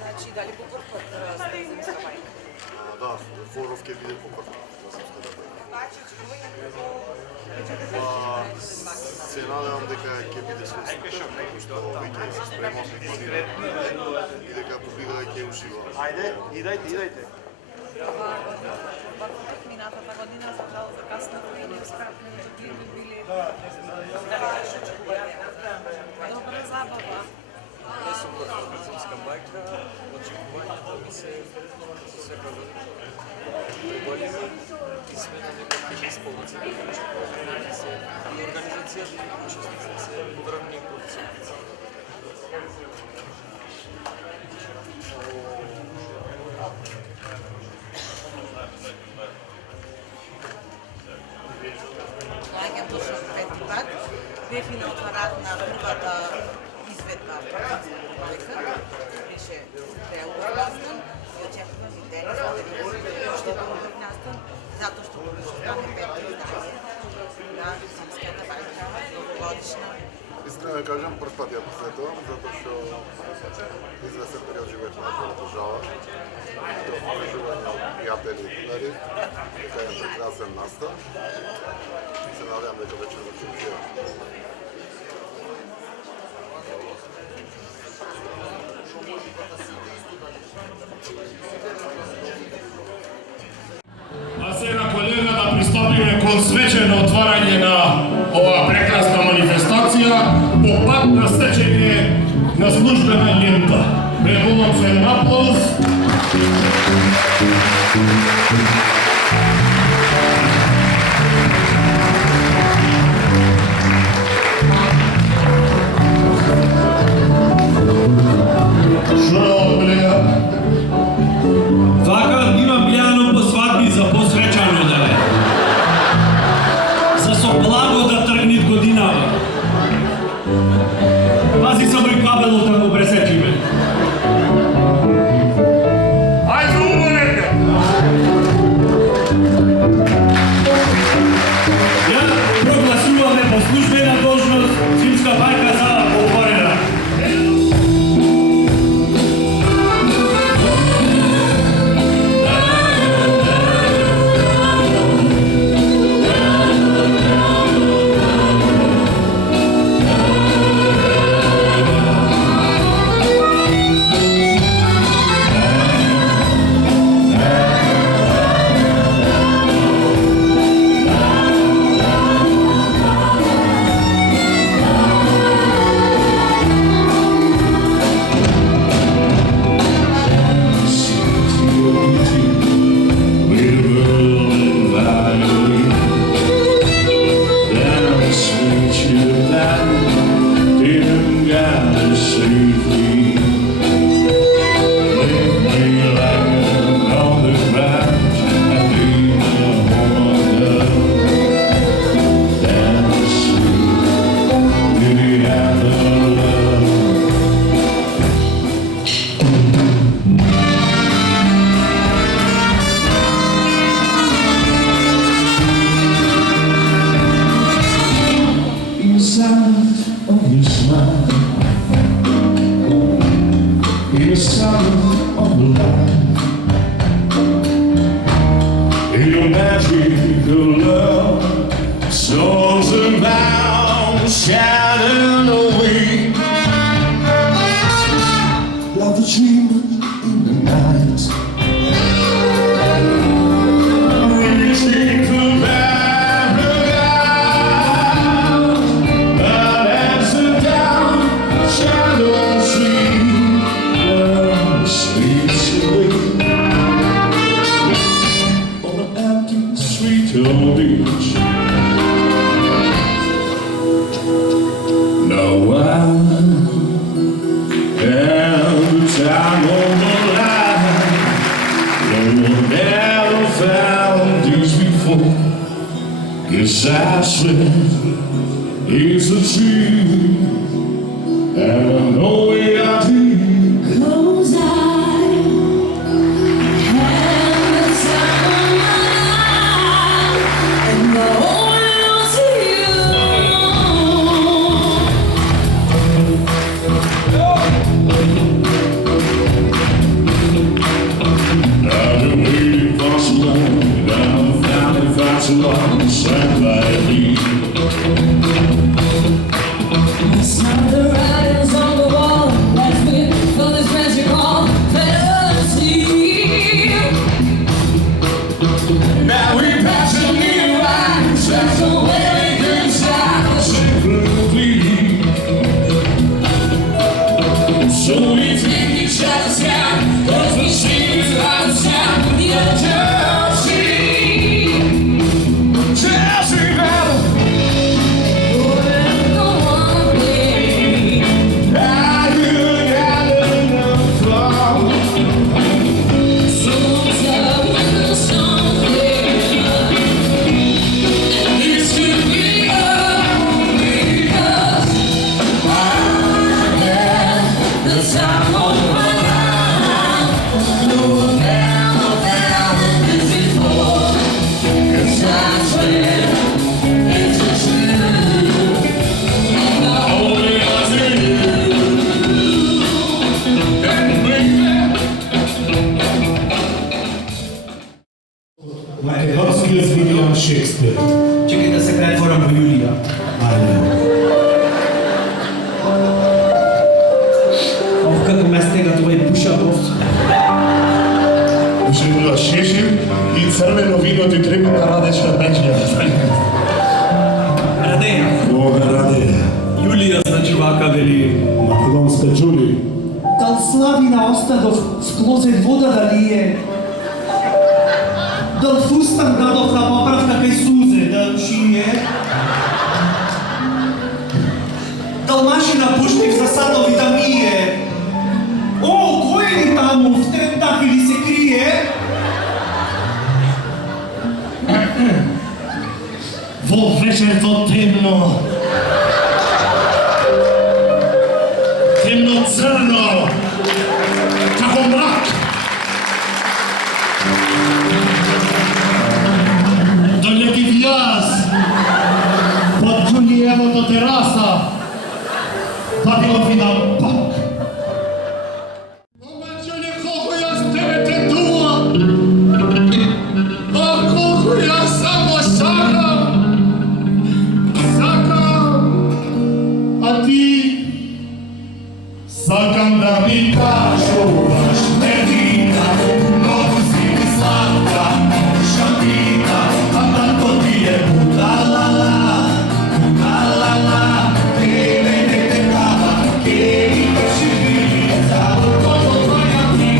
Значи дали покърпват земска майка? Да, Флоров ќе биде покрпнат за земската майка. Значи, че Се надевам дека ќе биде свестно, како што веќе се спремам и дека публика ќе ужива. Ајде, идете. Минатата година, за жал, закаснато и не успеахме да били добра забава. Jesam Zimska bajka, očekivanja mi se svega pregoljeni i sve na nekakvih ispolice i organizacija i učestnice se podrobnim producentnici. Најќам дошол пети пат, бев и на отварат на првата изvedba майка, беше преубав настан и очекувам и денес да видим още по-убав настан, затоа што го стане пето издание на Зимската бајка, годишна. Искрено да кажам, прв пат ја посетувам, затоа што известен период живеев на држава. Кажувам на пријатели и другари, дека е прекрасен настан. Се надевам дека вечерва ќе уживам. А сега, колега, да пристапиме кон свечено отварање на оваа прекрасна манифестација по пат на стечење на службена лента. Преволам се на аплауз. crveno vino ti treba da rade šarmečnje. Radeja. Boga rade. Julija Značivaka veli. Makedonska Đuli. Dal Slavina ostado v klozet voda da lije. Dal fustan gadov na popravka kaj suze da šije. Dal mašina pušnik za sadovi da mije. O, ko je li tamo v trendах ili se krije? Vo večer to temno. Temno crno. Kako mrak. Doleti vjaz. Pod Đulijevo do terasa. Pa bilo final pak. Omađanje koliko ja s tebe te duva. A koliko ja samo sakam. A ti sakam da mi kažu baš ne vina, mnogo si mi slatka, šampina, a tako ti je budalala, tebe ne te kava, kjevi krši vilica, koliko tvoja ti,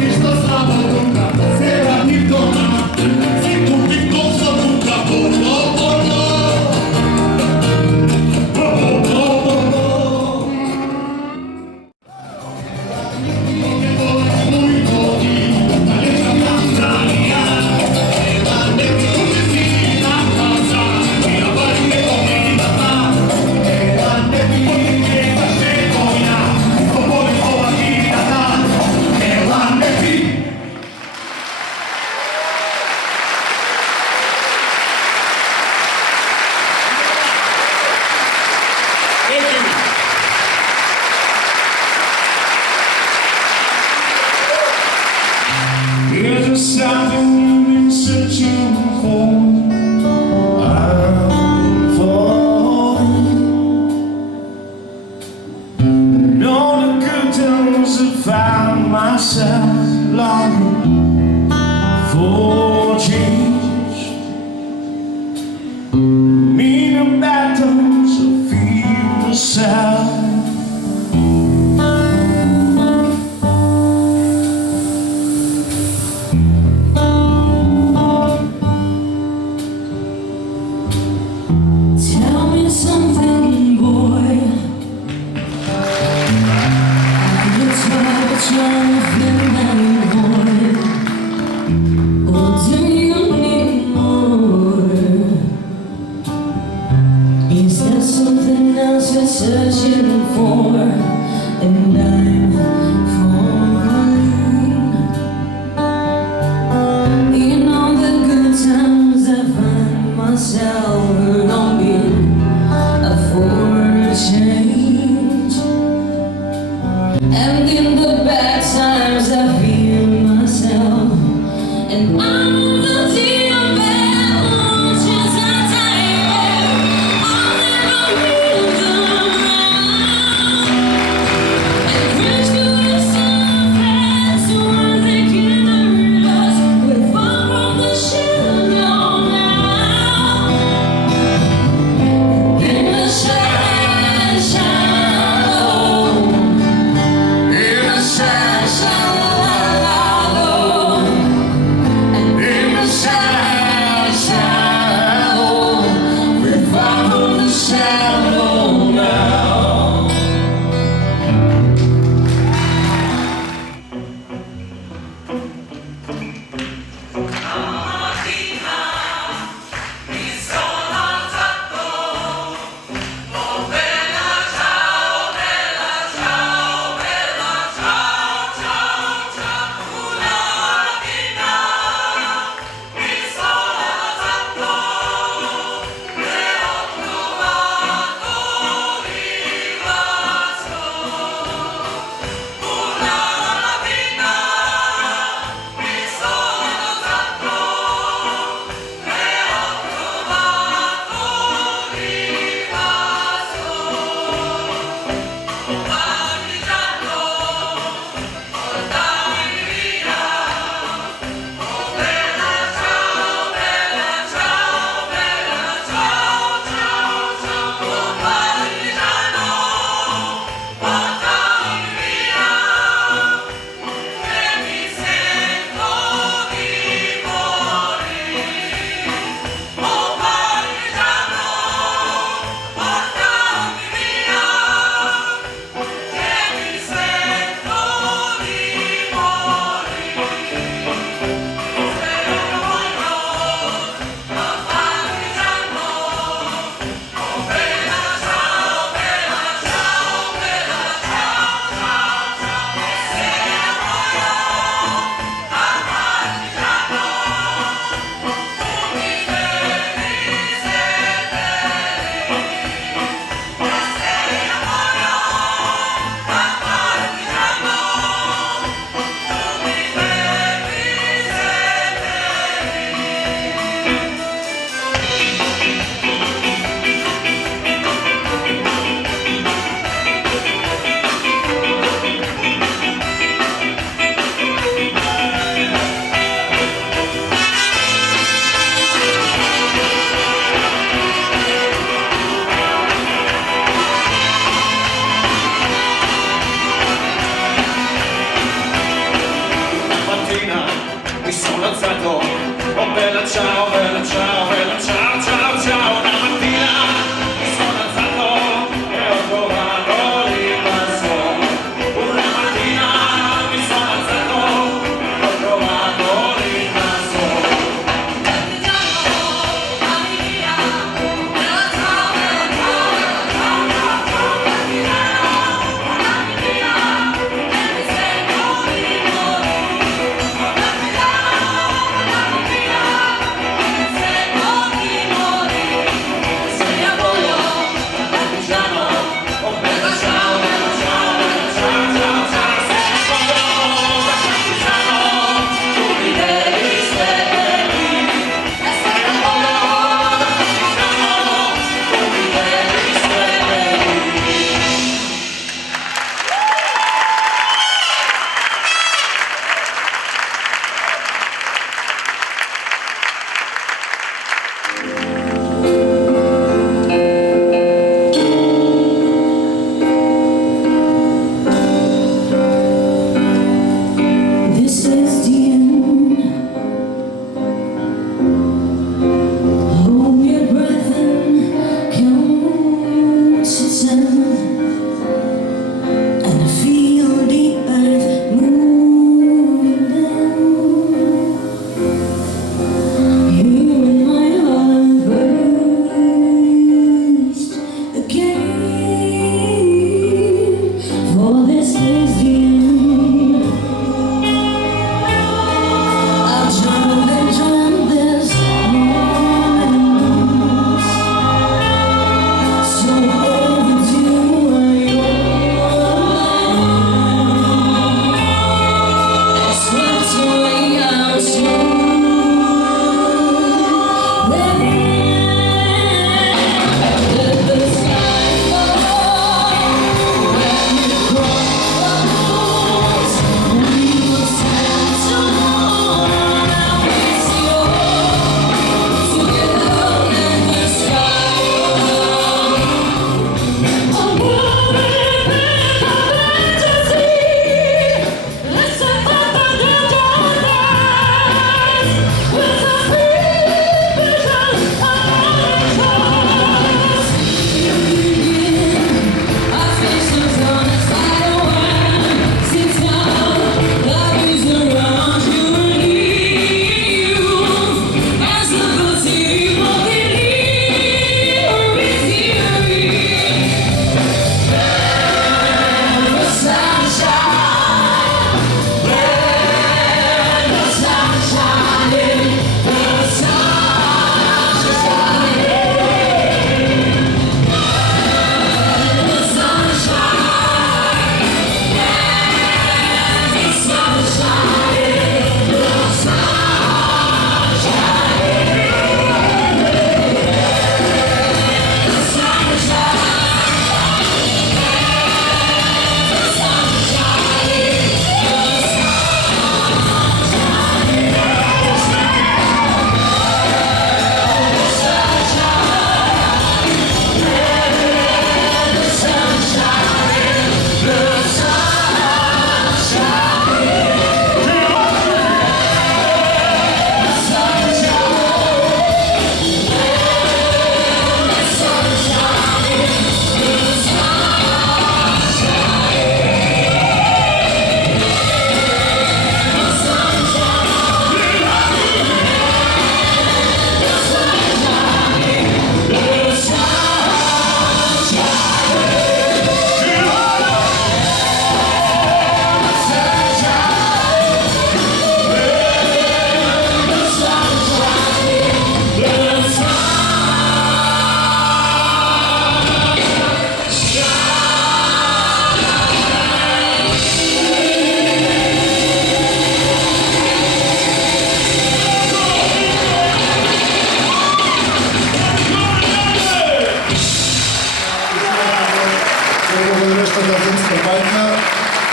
ništa slaba duka, se vratim doma, si kupim kosa duka, bolo. There's something you've been searching for. I'm falling. And all the good times I found myself longing for change. Me the bad times I feel myself. Something, boy. Are you tired of feeling anymore? Or do you need more? Is there something else you're searching for? And I'm falling. In all the good times I find myself longing for a change, and in the bad times I feel myself, and I'm the dear man who just not tired. I'll never leave around and reach to the surface where they can hurt us. We're far from the shallow now. In the shallow, in the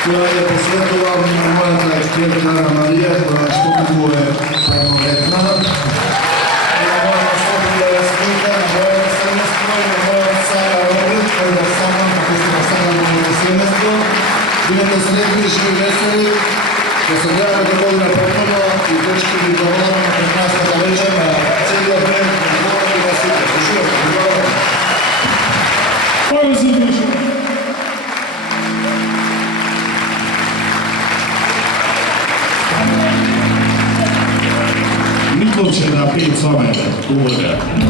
koja je posvetovala moja čerka Ana Marija, koja što duguje pełnoletna. Ja moja osobna slika, moje semestro, moja Sara Robert, koja sama, kako ste nastavili moje semestro. Budete sretni, živi, veseli, da se gledate godina ponovno i dečki bi dovoljamo na 15. večer. mogoče na 5 same uvode.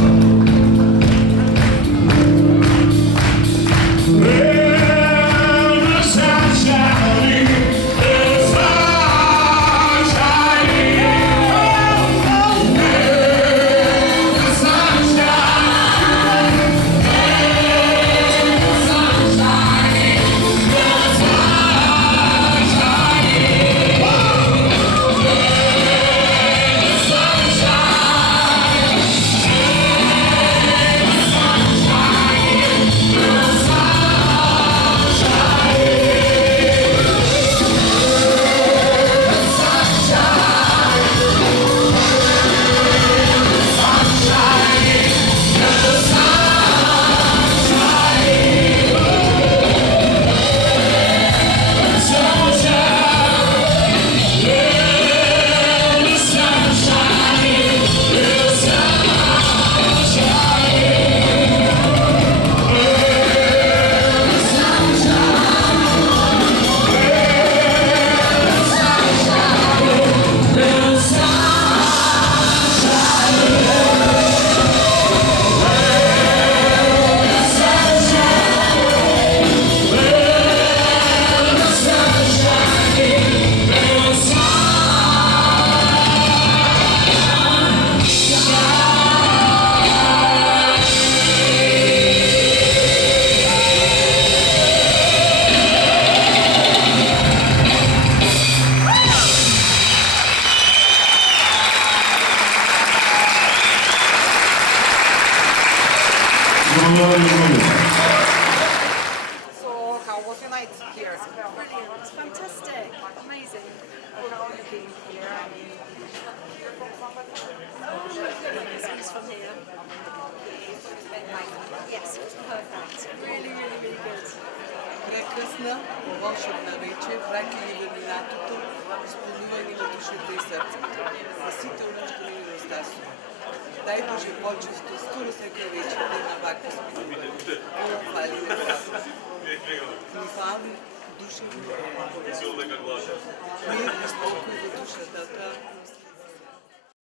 So, how was your night here? Brilliant, it's fantastic, amazing. Being here, I mean, It's from here. Yes, it's perfect. Really, really, really good. прекрасна, волшебна вечер, браќа и верминатото, исполнување на душата и срцето. За сите оно што ни недостасува. Дај Боже почесто, скоро секоја вечер да има вакво спитување. Ово фали на Ни фали душевно. Ние